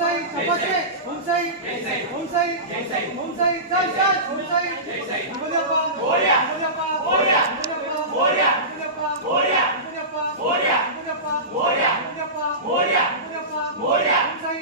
साई तपासे ओम साई ओम साई ओम साई चल चल ओम साई बोलियप्पा बोलिया बोलियप्पा बोलिया बोलिया बोलिया बोलियप्पा बोलिया बोलियप्पा बोलिया बोलियप्पा बोलिया बोलियप्पा बोलिया ओम साई